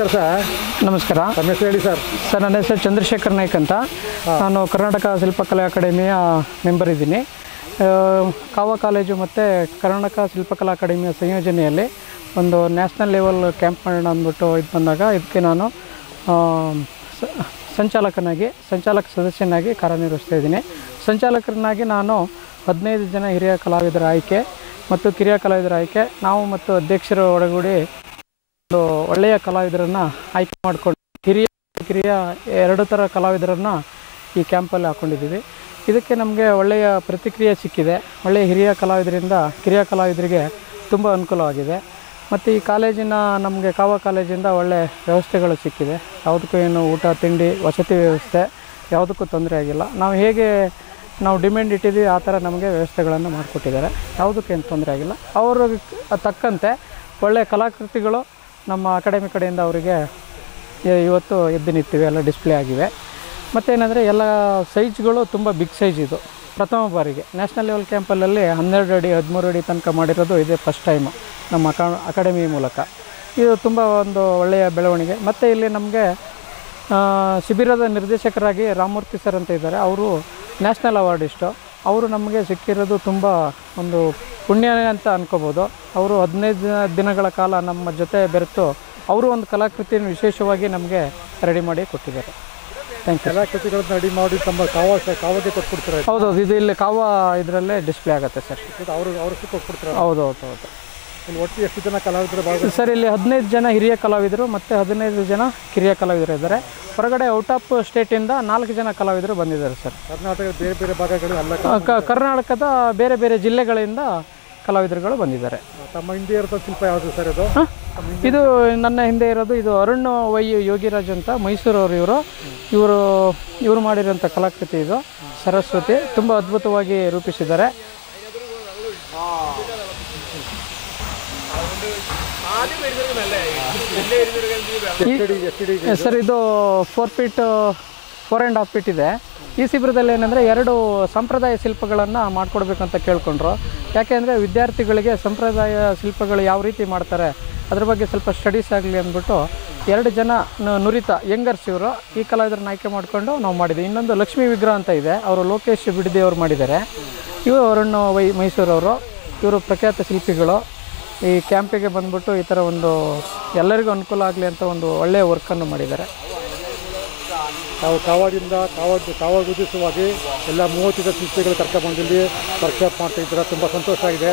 ನಮಸ್ಕಾರ ಸರ್. ನಮಸ್ಕಾರ. ತಮ್ಮ ಹೆಸರು ಹೇಳಿ ಸರ್. ಸರ್, ನನ್ನ ಹೆಸರು ಚಂದ್ರಶೇಖರ್ ನಾಯ್ಕ್ ಅಂತ. ನಾನು ಕರ್ನಾಟಕ ಶಿಲ್ಪಕಲಾ ಅಕಾಡೆಮಿಯ ಮೆಂಬರ್ ಇದ್ದೀನಿ. ಕಾವಾ ಕಾಲೇಜು ಮತ್ತು ಕರ್ನಾಟಕ ಶಿಲ್ಪಕಲಾ ಅಕಾಡೆಮಿಯ ಸಂಯೋಜನೆಯಲ್ಲಿ ಒಂದು ನ್ಯಾಷನಲ್ ಲೆವೆಲ್ ಕ್ಯಾಂಪ್ ಮಾಡೋಣ ಅಂದ್ಬಿಟ್ಟು ಇದು ಬಂದಾಗ ಇದಕ್ಕೆ ನಾನು ಸಂಚಾಲಕ ಸದಸ್ಯನಾಗಿ ಕಾರ್ಯನಿರ್ವಹಿಸ್ತಾ ಇದ್ದೀನಿ. ಸಂಚಾಲಕರನ್ನಾಗಿ ನಾನು 15 ಜನ ಹಿರಿಯ ಕಲಾವಿದರ ಆಯ್ಕೆ ಮತ್ತು ಕಿರಿಯ ಕಲಾವಿದರ ಆಯ್ಕೆ, ನಾವು ಮತ್ತು ಅಧ್ಯಕ್ಷರ ಒಳಗೂಡಿ ಒಂದು ಒಳ್ಳೆಯ ಕಲಾವಿದರನ್ನು ಆಯ್ಕೆ ಮಾಡಿಕೊಂಡು ಕಿರಿಯ 2 ಥರ ಕಲಾವಿದರನ್ನು ಈ ಕ್ಯಾಂಪಲ್ಲಿ ಹಾಕ್ಕೊಂಡಿದ್ದೀವಿ. ಇದಕ್ಕೆ ನಮಗೆ ಒಳ್ಳೆಯ ಪ್ರತಿಕ್ರಿಯೆ ಸಿಕ್ಕಿದೆ. ಒಳ್ಳೆಯ ಹಿರಿಯ ಕಲಾವಿದರಿಂದ ಕಿರಿಯ ಕಲಾವಿದರಿಗೆ ತುಂಬ ಅನುಕೂಲವಾಗಿದೆ. ಮತ್ತು ಈ ಕಾಲೇಜಿನ ನಮಗೆ ಕಾವಾ ಕಾಲೇಜಿಂದ ಒಳ್ಳೆಯ ವ್ಯವಸ್ಥೆಗಳು ಸಿಕ್ಕಿದೆ. ಯಾವುದಕ್ಕೂ ಏನು ಊಟ ತಿಂಡಿ ವಸತಿ ವ್ಯವಸ್ಥೆ ಯಾವುದಕ್ಕೂ ತೊಂದರೆ ಆಗಿಲ್ಲ. ನಾವು ಹೇಗೆ ಡಿಮ್ಯಾಂಡ್ ಇಟ್ಟಿದ್ದೀವಿ ಆ ಥರ ನಮಗೆ ವ್ಯವಸ್ಥೆಗಳನ್ನು ಮಾಡಿಕೊಟ್ಟಿದ್ದಾರೆ. ಯಾವುದಕ್ಕೇನು ತೊಂದರೆ ಆಗಿಲ್ಲ. ಅವರು ತಕ್ಕಂತೆ ಒಳ್ಳೆಯ ಕಲಾಕೃತಿಗಳು ನಮ್ಮ ಅಕಾಡೆಮಿ ಕಡೆಯಿಂದ ಅವರಿಗೆ ಇವತ್ತು ಎದ್ದು ನಿಂತಿವೆ, ಎಲ್ಲ ಡಿಸ್ಪ್ಲೇ ಆಗಿವೆ. ಮತ್ತೇನೆಂದರೆ ಎಲ್ಲ ಸೈಜ್ಗಳು ತುಂಬ ಬಿಗ್ ಸೈಜ್. ಇದು ಪ್ರಥಮ ಬಾರಿಗೆ ನ್ಯಾಷನಲ್ ಲೆವೆಲ್ ಕ್ಯಾಂಪಲ್ಲಿ 12 ಅಡಿ 13 ಅಡಿ ತನಕ ಮಾಡಿರೋದು ಇದೇ ಫಸ್ಟ್ ಟೈಮು ನಮ್ಮ ಅಕಾಡೆಮಿ ಮೂಲಕ. ಇದು ತುಂಬ ಒಂದು ಒಳ್ಳೆಯ ಬೆಳವಣಿಗೆ. ಮತ್ತು ಇಲ್ಲಿ ನಮಗೆ ಶಿಬಿರದ ನಿರ್ದೇಶಕರಾಗಿ ರಾಮಮೂರ್ತಿ ಸರ್ ಅಂತ ಇದ್ದಾರೆ. ಅವರು ನ್ಯಾಷನಲ್ ಅವಾರ್ಡಿಸ್ಟು. ಅವರು ನಮಗೆ ಸಿಕ್ಕಿರೋದು ತುಂಬ ಒಂದು ಪುಣ್ಯನೇ ಅಂತ ಅನ್ಕೋಬೋದು. ಅವರು 15 ದಿನಗಳ ಕಾಲ ನಮ್ಮ ಜೊತೆ ಬೆರೆತು ಅವರು ಒಂದು ಕಲಾಕೃತಿಯನ್ನು ವಿಶೇಷವಾಗಿ ನಮಗೆ ರೆಡಿ ಮಾಡಿ ಕೊಟ್ಟಿದ್ದಾರೆ. Thank you. ಕಲಾಕೃತಿಗಳನ್ನು ರೆಡಿ ಮಾಡಿ ತಮ್ಮ ಕಾವಾಗೆ ಕೊಟ್ಬಿಡ್ತಾರೆ. ಹೌದೌದು, ಇದು ಇಲ್ಲಿ ಕಾವಾ ಇದರಲ್ಲೇ ಡಿಸ್ಪ್ಲೇ ಆಗುತ್ತೆ ಸರ್. ಅವ್ರಿಗೆ ಕೊಟ್ಬಿಡ್ತಾರೆ. ಹೌದು. ಇಲ್ಲಿ ಒಟ್ಟು ಎಷ್ಟು ಜನ ಕಲಾವಿದರು ಸರ್? ಇಲ್ಲಿ 15 ಜನ ಹಿರಿಯ ಕಲಾವಿದರು ಮತ್ತು 15 ಜನ ಕಿರಿಯ ಕಲಾವಿದರು ಇದ್ದಾರೆ. ಹೊರಗಡೆ ಔಟ್ ಆಫ್ ಸ್ಟೇಟಿಂದ 4 ಜನ ಕಲಾವಿದರು ಬಂದಿದ್ದಾರೆ ಸರ್. ಕರ್ನಾಟಕದ ಬೇರೆ ಬೇರೆ ಭಾಗಗಳು ಅಲ್ಲ, ಕರ್ನಾಟಕದ ಬೇರೆ ಬೇರೆ ಜಿಲ್ಲೆಗಳಿಂದ ಕಲಾವಿದರುಗಳು ಬಂದಿದ್ದಾರೆ. ತಮ್ಮ ಹಿಂದೆ ಇರೋ ಶಿಲ್ಪ ಯಾವುದು ಸರ್? ಇದು ನನ್ನ ಹಿಂದೆ ಇರೋದು ಇದು ಅರುಣ್ ವೈ ಯೋಗಿರಾಜ್ ಅಂತ ಮೈಸೂರವರು. ಇವರು ಮಾಡಿರೋಂಥ ಕಲಾಕೃತಿ ಇದು ಸರಸ್ವತಿ. ತುಂಬ ಅದ್ಭುತವಾಗಿ ರೂಪಿಸಿದ್ದಾರೆ. ಸರ್, ಇದು 4 ಫೀಟ್ 4.5 ಫೀಟ್ ಇದೆ. ಈ ಶಿಬಿರದಲ್ಲಿ ಏನಂದರೆ 2 ಸಂಪ್ರದಾಯ ಶಿಲ್ಪಗಳನ್ನು ಮಾಡಿಕೊಡ್ಬೇಕಂತ ಕೇಳ್ಕೊಂಡ್ರು. ಯಾಕೆಂದರೆ ವಿದ್ಯಾರ್ಥಿಗಳಿಗೆ ಸಂಪ್ರದಾಯ ಶಿಲ್ಪಗಳು ಯಾವ ರೀತಿ ಮಾಡ್ತಾರೆ ಅದ್ರ ಬಗ್ಗೆ ಸ್ವಲ್ಪ ಸ್ಟಡೀಸ್ ಆಗಲಿ ಅಂದ್ಬಿಟ್ಟು 2 ಜನ ನುರಿತ ಯಂಗರ್ಸ್ ಇವರು ಈ ಕಲಾವಿದರನ್ನ ಆಯ್ಕೆ ಮಾಡಿಕೊಂಡು ನಾವು ಮಾಡಿದ್ವಿ. ಇನ್ನೊಂದು ಲಕ್ಷ್ಮೀ ವಿಗ್ರಹ ಅಂತ ಇದೆ, ಅವರು ಲೋಕೇಶ್ ಬಿಡದಿ ಅವರು ಮಾಡಿದ್ದಾರೆ. ಇವರು ಅರುಣ್ ವೈ ಮೈಸೂರವರು. ಇವರು ಪ್ರಖ್ಯಾತ ಶಿಲ್ಪಿಗಳು. ಈ ಕ್ಯಾಂಪಿಗೆ ಬಂದ್ಬಿಟ್ಟು ಈ ಥರ ಒಂದು ಎಲ್ಲರಿಗೂ ಅನುಕೂಲ ಆಗಲಿ ಅಂತ ಒಂದು ಒಳ್ಳೆಯ ವರ್ಕನ್ನು ಮಾಡಿದ್ದಾರೆ. ನಾವು ಕಾವಾ ಉದ್ದೇಶವಾಗಿ ಎಲ್ಲ 30 ಶಿಲ್ಪಿಗಳು ಕರ್ಕೊಂಡ್ಬಂದಿಲ್ಲಿ ವರ್ಕ್ಶಾಪ್ ಮಾಡ್ತಾಯಿದ್ದಾರೆ. ತುಂಬ ಸಂತೋಷ ಆಗಿದೆ.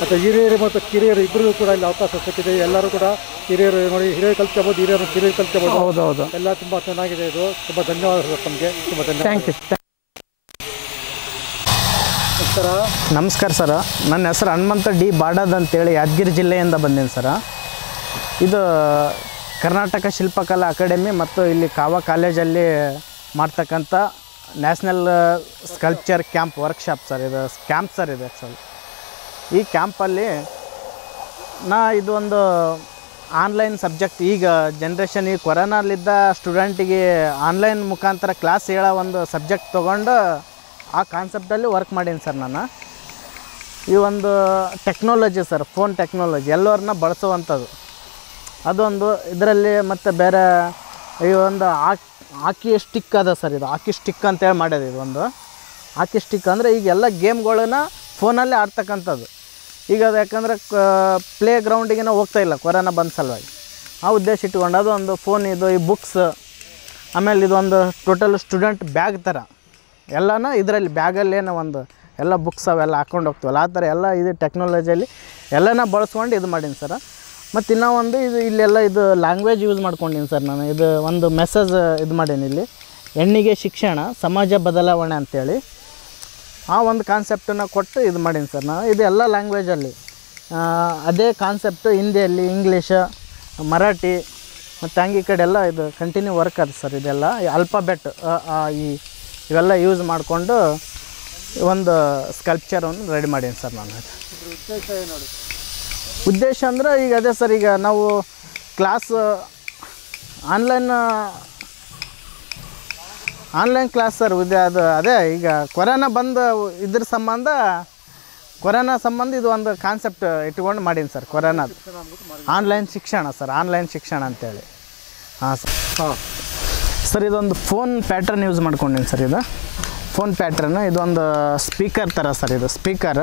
ಮತ್ತು ಹಿರಿಯರು ಮತ್ತು ಕಿರಿಯರು ಇಬ್ಬರಿಗೂ ಕೂಡ ಇಲ್ಲಿ ಅವಕಾಶ ಸಿಕ್ಕಿದೆ. ಎಲ್ಲರೂ ಕೂಡ ಹಿರಿಯರು ನೋಡಿ ಹಿರಿಯರು ಕಲ್ತ್ಕೋಬೋದು, ಕಿರಿಯರು ಕಲ್ತ್ಕೋಬೋದು. ಹೌದು. ಎಲ್ಲ ತುಂಬ ಚೆನ್ನಾಗಿದೆ. ಇದು ತುಂಬ ಧನ್ಯವಾದಗಳು ತಮಗೆ. ತುಂಬ ಧನ್ಯವಾದ. Thank you. ನಮಸ್ಕಾರ ಸರ. ನನ್ನ ಹೆಸರು ಹನುಮಂತ ಡಿ ಬಾಡದ್ ಅಂತೇಳಿ ಯಾದಗಿರಿ ಜಿಲ್ಲೆಯಿಂದ ಬಂದೀನಿ ಸರ. ಇದು ಕರ್ನಾಟಕ ಶಿಲ್ಪಕಲಾ ಅಕಾಡೆಮಿ ಮತ್ತು ಇಲ್ಲಿ ಕಾವಾ ಕಾಲೇಜಲ್ಲಿ ಮಾಡ್ತಕ್ಕಂಥ national sculpture camp workshop sir. ಇದು ಕ್ಯಾಂಪ್ ಸರ್. ಇದು ಆ್ಯಕ್ಚುಲಿ ಈ ಕ್ಯಾಂಪಲ್ಲಿ ಇದು ಒಂದು ಆನ್ಲೈನ್ ಸಬ್ಜೆಕ್ಟ್. ಈಗ ಜನ್ರೇಷನ್ ಈ ಕೊರೋನಾಲಿದ್ದ ಸ್ಟೂಡೆಂಟಿಗೆ ಆನ್ಲೈನ್ ಮುಖಾಂತರ ಕ್ಲಾಸ್ ಹೇಳೋ ಒಂದು ಸಬ್ಜೆಕ್ಟ್ ತೊಗೊಂಡು ಆ ಕಾನ್ಸೆಪ್ಟಲ್ಲಿ ವರ್ಕ್ ಮಾಡೀನಿ ಸರ್ ನಾನು. ಈ ಒಂದು ಟೆಕ್ನಾಲಜಿ ಸರ್, ಫೋನ್ ಟೆಕ್ನಾಲಜಿ ಎಲ್ಲರನ್ನ ಬಳಸುವಂಥದ್ದು ಅದೊಂದು ಇದರಲ್ಲಿ. ಮತ್ತು ಬೇರೆ ಈ ಒಂದು ಹಾಕಿ ಸ್ಟಿಕ್ ಅದ ಸರ್. ಇದು ಹಾಕಿ ಸ್ಟಿಕ್ ಅಂತೇಳಿ ಮಾಡ್ಯದು. ಇದು ಒಂದು ಹಾಕಿ ಸ್ಟಿಕ್ ಅಂದರೆ ಈಗ ಎಲ್ಲ ಗೇಮ್ಗಳನ್ನ ಫೋನಲ್ಲೇ ಆಡ್ತಕ್ಕಂಥದ್ದು. ಈಗ ಅದು ಯಾಕಂದರೆ ಪ್ಲೇ ಗ್ರೌಂಡಿಗೆ ಹೋಗ್ತಾ ಇಲ್ಲ ಕೊರೋನಾ ಬಂದ ಸಲುವಾಗಿ. ಆ ಉದ್ದೇಶ ಇಟ್ಕೊಂಡು ಅದು ಒಂದು ಫೋನ್. ಇದು ಈ ಬುಕ್ಸ್, ಆಮೇಲೆ ಇದೊಂದು ಟೋಟಲ್ ಸ್ಟೂಡೆಂಟ್ ಬ್ಯಾಗ್ ಥರ ಎಲ್ಲನೂ ಇದರಲ್ಲಿ ಬ್ಯಾಗಲ್ಲೇನೋ ಒಂದು ಎಲ್ಲ ಬುಕ್ಸ್ ಅವೆಲ್ಲ ಹಾಕ್ಕೊಂಡು ಹೋಗ್ತೀವಲ್ಲ ಆ ಥರ ಎಲ್ಲ ಇದು ಟೆಕ್ನಾಲಜಿಯಲ್ಲಿ ಎಲ್ಲನ ಬಳಸ್ಕೊಂಡು ಇದು ಮಾಡೀನಿ ಸರ್. ಮತ್ತು ಇನ್ನೂ ಒಂದು ಇಲ್ಲೆಲ್ಲ ಇದು ಲ್ಯಾಂಗ್ವೇಜ್ ಯೂಸ್ ಮಾಡ್ಕೊಂಡಿನಿ ಸರ್ ನಾನು. ಇದು ಒಂದು ಮೆಸೇಜ್ ಇದು ಮಾಡೀನಿ ಇಲ್ಲಿ, ಹೆಣ್ಣಿಗೆ ಶಿಕ್ಷಣ ಸಮಾಜ ಬದಲಾವಣೆ ಅಂಥೇಳಿ ಆ ಒಂದು ಕಾನ್ಸೆಪ್ಟನ್ನು ಕೊಟ್ಟು ಇದು ಮಾಡೀನಿ ಸರ್ ನಾನು. ಇದು ಎಲ್ಲ ಲ್ಯಾಂಗ್ವೇಜಲ್ಲಿ ಅದೇ ಕಾನ್ಸೆಪ್ಟು ಹಿಂದಿಯಲ್ಲಿ, ಇಂಗ್ಲೀಷ್, ಮರಾಠಿ ಮತ್ತು ಹಂಗೆ ಈ ಕಡೆ ಎಲ್ಲ ಇದು ಕಂಟಿನ್ಯೂ ವರ್ಕ್ ಅದು ಸರ್. ಇದೆಲ್ಲ ಆಲ್ಫಾಬೆಟ್ ಇವೆಲ್ಲ ಯೂಸ್ ಮಾಡಿಕೊಂಡು ಒಂದು ಸ್ಕಲ್ಪ್ಚರನ್ನು ರೆಡಿ ಮಾಡೀನಿ ಸರ್ ನಾನು. ಉದ್ದೇಶ ಅಂದರೆ ಈಗ ಅದೇ ಸರ್, ಈಗ ನಾವು ಕ್ಲಾಸ್ ಆನ್ಲೈನ್ ಕ್ಲಾಸ್ ಸರ್. ಅದೇ ಈಗ ಕೊರೋನಾ ಬಂದು ಇದ್ರ ಸಂಬಂಧ ಕೊರೋನಾ ಸಂಬಂಧ ಇದು ಒಂದು ಕಾನ್ಸೆಪ್ಟ್ ಇಟ್ಕೊಂಡು ಮಾಡೀನಿ ಸರ್. ಕೊರೋನಾದು ಆನ್ಲೈನ್ ಶಿಕ್ಷಣ ಸರ್, ಆನ್ಲೈನ್ ಶಿಕ್ಷಣ ಅಂತೇಳಿ ಹಾಂ ಸರ್. ಹಾಂ ಸರ್ ಇದೊಂದು ಫೋನ್ ಪ್ಯಾಟ್ರನ್ ಯೂಸ್ ಮಾಡ್ಕೊಂಡಿನಿ ಸರ್. ಇದು ಫೋನ್ ಪ್ಯಾಟ್ರನ್, ಇದೊಂದು ಸ್ಪೀಕರ್ ಥರ ಸರ್. ಇದು ಸ್ಪೀಕರ್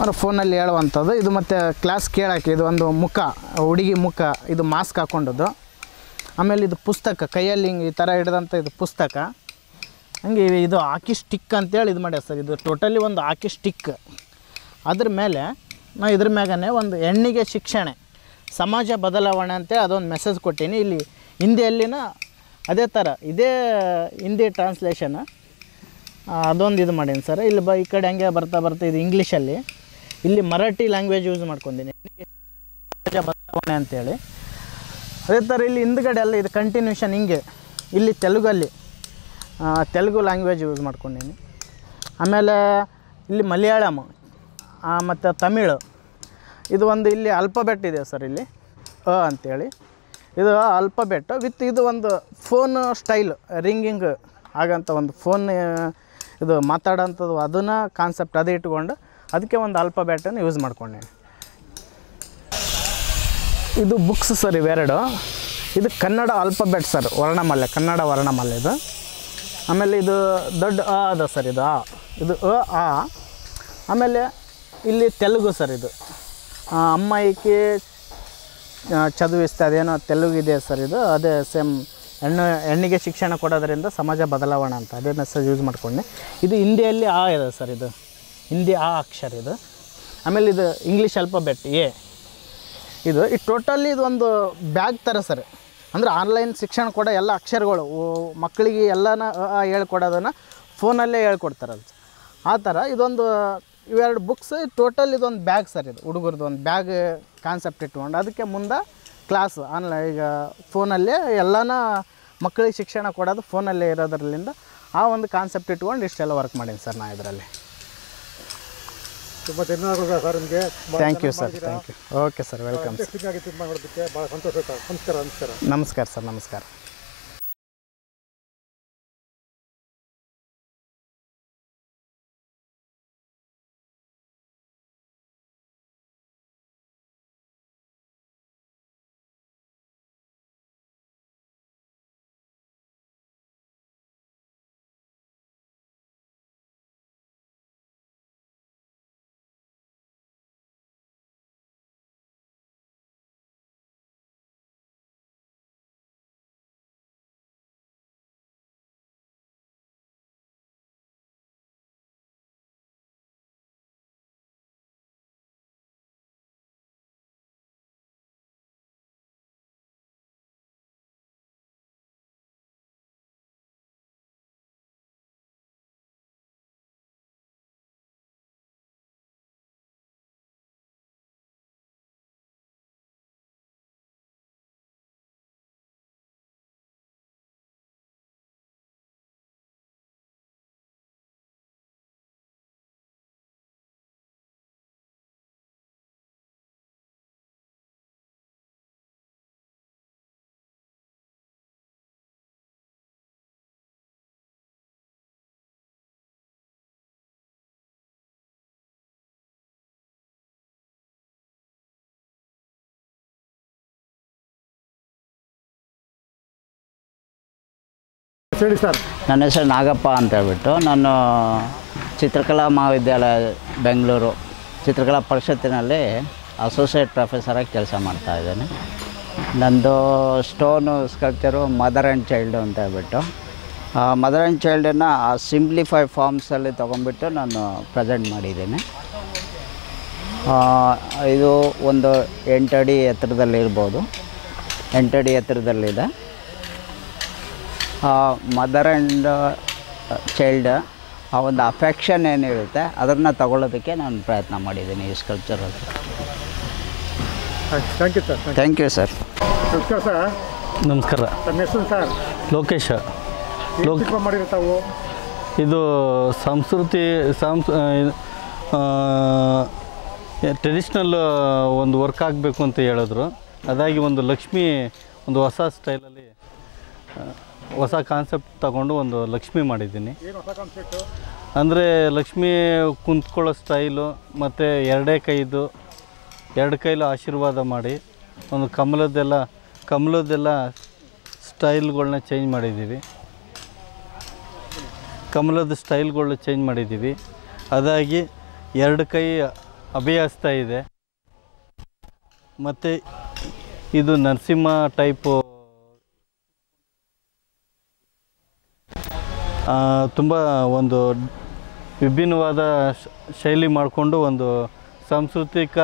ಅವ್ರ ಫೋನಲ್ಲಿ ಹೇಳುವಂಥದ್ದು. ಇದು ಮತ್ತು ಕ್ಲಾಸ್ ಕೇಳೋಕ್ಕೆ ಇದು ಒಂದು ಮುಖ, ಹುಡುಗಿ ಮುಖ, ಇದು ಮಾಸ್ಕ್ ಹಾಕ್ಕೊಂಡದ್ದು. ಆಮೇಲೆ ಇದು ಪುಸ್ತಕ, ಕೈಯಲ್ಲಿ ಹಿಂಗೆ ಈ ಥರ ಹಿಡ್ದಂಥ ಇದು ಪುಸ್ತಕ. ಹಂಗೆ ಇದು ಹಾಕಿ ಸ್ಟಿಕ್ ಅಂತೇಳಿ ಇದು ಮಾಡ್ಯಾರ ಸರ್. ಇದು ಟೋಟಲಿ ಒಂದು ಹಾಕಿ ಸ್ಟಿಕ್. ಅದ್ರ ಮೇಲೆ ನಾವು ಇದ್ರ ಮ್ಯಾಗನೇ ಒಂದು ಹೆಣ್ಣಿಗೆ ಶಿಕ್ಷಣೆ ಸಮಾಜ ಬದಲಾವಣೆ ಅಂತೇಳಿ ಅದೊಂದು ಮೆಸೇಜ್ ಕೊಟ್ಟೀನಿ. ಇಲ್ಲಿ ಹಿಂದಿಯಲ್ಲಿನ ಅದೇ ಥರ ಇದೇ ಹಿಂದಿ ಟ್ರಾನ್ಸ್ಲೇಷನ್ ಅದೊಂದು ಇದು ಮಾಡೀನಿ ಸರ್. ಇಲ್ಲಿ ಈ ಕಡೆ ಹಂಗೆ ಬರ್ತಾ ಇದು ಇಂಗ್ಲೀಷಲ್ಲಿ, ಇಲ್ಲಿ ಮರಾಠಿ ಲ್ಯಾಂಗ್ವೇಜ್ ಯೂಸ್ ಮಾಡ್ಕೊಂಡಿನಿ, ಸಮಾಜ ಬದಲಾವಣೆ ಅಂತೇಳಿ. ಅದೇ ಥರ ಇಲ್ಲಿ ಹಿಂದ್ಗಡೆ ಎಲ್ಲ ಇದು ಕಂಟಿನ್ಯೂಷನ್ ಹಿಂಗೆ, ಇಲ್ಲಿ ತೆಲುಗಲ್ಲಿ ತೆಲುಗು ಲ್ಯಾಂಗ್ವೇಜ್ ಯೂಸ್ ಮಾಡ್ಕೊಂಡಿನಿ. ಆಮೇಲೆ ಇಲ್ಲಿ ಮಲಯಾಳಂ ಮತ್ತು ತಮಿಳು. ಇದು ಒಂದು ಇಲ್ಲಿ ಅಲ್ಫಬೆಟ್ ಇದೆ ಸರ್, ಇಲ್ಲಿ ಅಂಥೇಳಿ ಇದು ಅಲ್ಫಬೆಟ್ ವಿತ್ ಇದು ಒಂದು ಫೋನ್ ಸ್ಟೈಲ್ ರಿಂಗಿಂಗ್ ಆಗಂಥ ಒಂದು ಫೋನ್ ಇದು ಮಾತಾಡೋಂಥದ್ದು ಅದನ್ನು ಕಾನ್ಸೆಪ್ಟ್ ಅದೇ ಇಟ್ಕೊಂಡು ಅದಕ್ಕೆ ಒಂದು ಅಲ್ಫಬೆಟನ್ನು ಯೂಸ್ ಮಾಡ್ಕೊಂಡೆ. ಇದು ಬುಕ್ಸ್ ಸರ್ ಇವೆರಡು. ಇದು ಕನ್ನಡ ಆಲ್ಫಬೆಟ್ ಸರ್, ವರ್ಣಮಾಲೆ, ಕನ್ನಡ ವರ್ಣಮಾಲೆ ಇದು. ಆಮೇಲೆ ಇದು ದೊಡ್ಡ ಅದ ಸರ್, ಇದು ಇದು ಆ. ಆಮೇಲೆ ಇಲ್ಲಿ ತೆಲುಗು ಸರ್, ಇದು ಅಮ್ಮಾಯಿಗೆ ಚದುವಿಸ್ತಾ ಅದೇನೋ ತೆಲುಗಿದೆ ಸರ್. ಇದು ಅದೇ ಸೇಮ್ ಹೆಣ್ಣಿಗೆ ಶಿಕ್ಷಣ ಕೊಡೋದ್ರಿಂದ ಸಮಾಜ ಬದಲಾವಣೆ ಅಂತ ಅದೇ ಮೆಸೇಜ್ ಯೂಸ್ ಮಾಡ್ಕೊಂಡೆ. ಇದು ಹಿಂದಿಯಲ್ಲಿ ಆ ಇದೆ ಸರ್, ಇದು ಹಿಂದಿ ಆ ಅಕ್ಷರ ಇದು. ಆಮೇಲೆ ಇದು ಇಂಗ್ಲೀಷ್ ಅಲ್ಫಬೆಟ್ ಎ. ಇದು ಟೋಟಲಿ ಇದು ಒಂದು ಬ್ಯಾಗ್ ಥರ ಸರ್. ಅಂದರೆ ಆನ್ಲೈನ್ ಶಿಕ್ಷಣ ಕೊಡೋ ಎಲ್ಲ ಅಕ್ಷರಗಳು ಮಕ್ಕಳಿಗೆ ಎಲ್ಲನ ಹೇಳ್ಕೊಡೋದನ್ನು ಫೋನಲ್ಲೇ ಹೇಳ್ಕೊಡ್ತಾರೆ ಅದು. ಆ ಥರ ಇದೊಂದು ಇವೆರಡು ಬುಕ್ಸ್ ಟೋಟಲ್ ಇದೊಂದು ಬ್ಯಾಗ್ ಸರ್. ಇದು ಹುಡುಗರದ್ದು ಒಂದು ಬ್ಯಾಗ್ ಕಾನ್ಸೆಪ್ಟ್ ಇಟ್ಕೊಂಡು ಅದಕ್ಕೆ ಮುಂದೆ ಕ್ಲಾಸ್ ಆನ್ಲೈನ್ ಈಗ ಫೋನಲ್ಲೇ ಎಲ್ಲನ ಮಕ್ಕಳಿಗೆ ಶಿಕ್ಷಣ ಕೊಡೋದು ಫೋನಲ್ಲೇ ಇರೋದ್ರಲ್ಲಿಂದ ಆ ಒಂದು ಕಾನ್ಸೆಪ್ಟ್ ಇಟ್ಕೊಂಡು ಇಷ್ಟೆಲ್ಲ ವರ್ಕ್ ಮಾಡೀನಿ ಸರ್ ನಾ ಇದರಲ್ಲಿ. ತುಂಬ ಧನ್ಯವಾದ ಸರ್ ನಿಮಗೆ. Thank you sir, thank you. Okay sir, welcome sir. ಮಾಡೋದಕ್ಕೆ ಭಾಳ ಸಂತೋಷ ಸರ್. ನಮಸ್ಕಾರ. ನಮಸ್ಕಾರ. ನಮಸ್ಕಾರ ಸರ್, ನಮಸ್ಕಾರ. ಹೇಳಿ ಸರ್. ನನ್ನ ಹೆಸರು ನಾಗಪ್ಪ ಅಂತ ಹೇಳ್ಬಿಟ್ಟು, ನಾನು ಚಿತ್ರಕಲಾ ಮಹಾವಿದ್ಯಾಲಯ ಬೆಂಗಳೂರು ಚಿತ್ರಕಲಾ ಪರಿಷತ್ತಿನಲ್ಲಿ ಅಸೋಸಿಯೇಟ್ ಪ್ರೊಫೆಸರಾಗಿ ಕೆಲಸ ಮಾಡ್ತಾಯಿದ್ದೇನೆ. ನಂದು ಸ್ಟೋನು ಸ್ಕಲ್ಪ್ಚರು ಮದರ್ ಆ್ಯಂಡ್ ಚೈಲ್ಡು ಅಂತ ಹೇಳ್ಬಿಟ್ಟು, ಮದರ್ ಆ್ಯಂಡ್ ಚೈಲ್ಡನ್ನು ಸಿಂಪ್ಲಿಫೈ ಫಾರ್ಮ್ಸಲ್ಲಿ ತೊಗೊಂಡ್ಬಿಟ್ಟು ನಾನು ಪ್ರೆಸೆಂಟ್ ಮಾಡಿದ್ದೀನಿ. ಇದು ಒಂದು 8 ಅಡಿ ಎತ್ತರದಲ್ಲಿರ್ಬೋದು, 8 ಅಡಿ ಎತ್ತರದಲ್ಲಿದೆ. ಮದರ್ ಆ್ಯಂಡ್ ಚೈಲ್ಡ್ ಆ ಒಂದು ಅಫೆಕ್ಷನ್ ಏನಿರುತ್ತೆ ಅದನ್ನು ತಗೊಳ್ಳೋದಕ್ಕೆ ನಾನು ಪ್ರಯತ್ನ ಮಾಡಿದ್ದೀನಿ ಈ ಸ್ಕಲ್ಪ್ಚರಲ್ಲಿ. Thank you sir. Thank you sir. ನಮಸ್ಕಾರ ಸರ್. ನಮಸ್ಕಾರ. ನನ್ನ ಹೆಸರು ಸರ್ ಲೋಕೇಶ. ಮಾಡಿರೋ ತಾವು ಇದು ಸಂಸ್ಕೃತಿ ಟ್ರೆಡಿಷ್ನಲ್ ಒಂದು ವರ್ಕ್ ಆಗಬೇಕು ಅಂತ ಹೇಳಿದ್ರು. ಅದಾಗಿ ಒಂದು ಲಕ್ಷ್ಮಿ ಒಂದು ಹೊಸ ಸ್ಟೈಲಲ್ಲಿ ಹೊಸ ಕಾನ್ಸೆಪ್ಟ್ ತಗೊಂಡು ಒಂದು ಲಕ್ಷ್ಮಿ ಮಾಡಿದ್ದೀನಿ. ಅಂದರೆ ಲಕ್ಷ್ಮಿ ಕುಂತ್ಕೊಳ್ಳೋ ಸ್ಟೈಲು ಮತ್ತು 2 ಕೈದು 2 ಕೈಲೂ ಆಶೀರ್ವಾದ ಮಾಡಿ ಒಂದು ಕಮಲದ್ದೆಲ್ಲ ಸ್ಟೈಲ್ಗಳನ್ನ ಚೇಂಜ್ ಮಾಡಿದ್ದೀವಿ. ಕಮಲದ ಸ್ಟೈಲ್ಗಳನ್ನ ಚೇಂಜ್ ಮಾಡಿದ್ದೀವಿ. ಅದಾಗಿ 2 ಕೈ ಅಭಯಹಸ್ತ ಇದೆ. ಮತ್ತು ಇದು ನರಸಿಂಹ ಟೈಪು ತುಂಬ ಒಂದು ವಿಭಿನ್ನವಾದ ಶೈಲಿ ಮಾಡಿಕೊಂಡು ಒಂದು ಸಾಂಸ್ಕೃತಿಕ